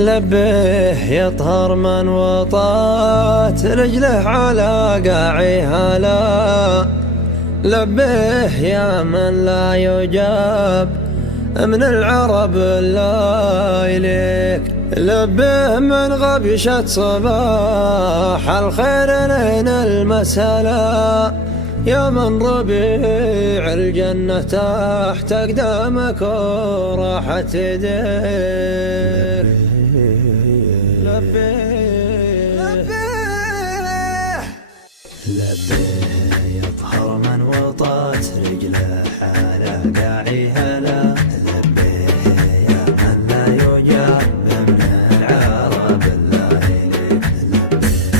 لبيه يطهر من وطات رجله على قاعي هلا. لبيه يا من لا يجاب من العرب لا إليك. لبيه من غبشة صباح الخير لين المسألة. يا من ربيع الجنة تحت أقدامك وراحت يديك. لبيه لبيه يطهر من وطات رجله على قاعي هلا. لبيه يا من لا يجاب من العرب لا إليك. لبيه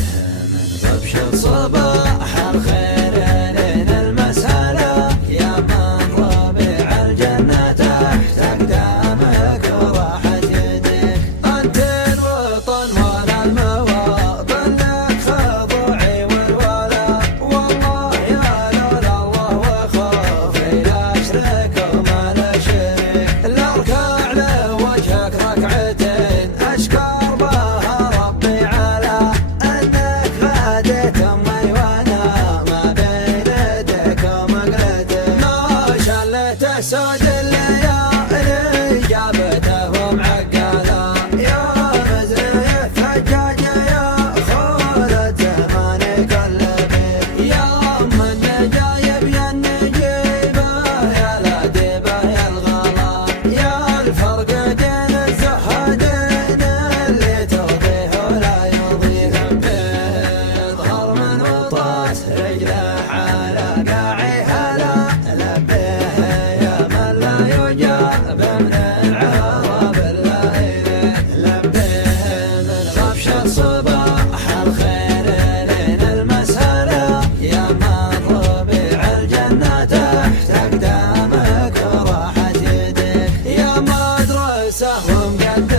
من غبش الصباح الخير لين المسألة. يا من ربيع الجنة تحت أقدامك وراحت يديك. أنت الوطن ولا المواطن لك خضوعي والولاء. والله يا لولا الله وخوفي لا أشرك وما له شريك. لأركع لوجهك ركعتين أشكر بها ربي على أنك فاديت أمي وأنا ما بين يديك ومقلتين. ما شلت سود الليالي جابتهم عقالا. يا مزري الثجاج يا خولة زماني كل بيت. يا أم النجايب يا النجيبة يا الأديبة يا الغلا. يا الفرق دين الزهدين اللي ترضيه ولا يرضيه. لبيه يظهر من وطات رجله على قاعي هلا. لبيه يا من لا يجاب من العرب لا إليه. لبيه من غبش الصباح الخير لين المسألة. يا من ربيع الجنة تحت أقدامك وراحت يديك. يا مدرسة ومقدمة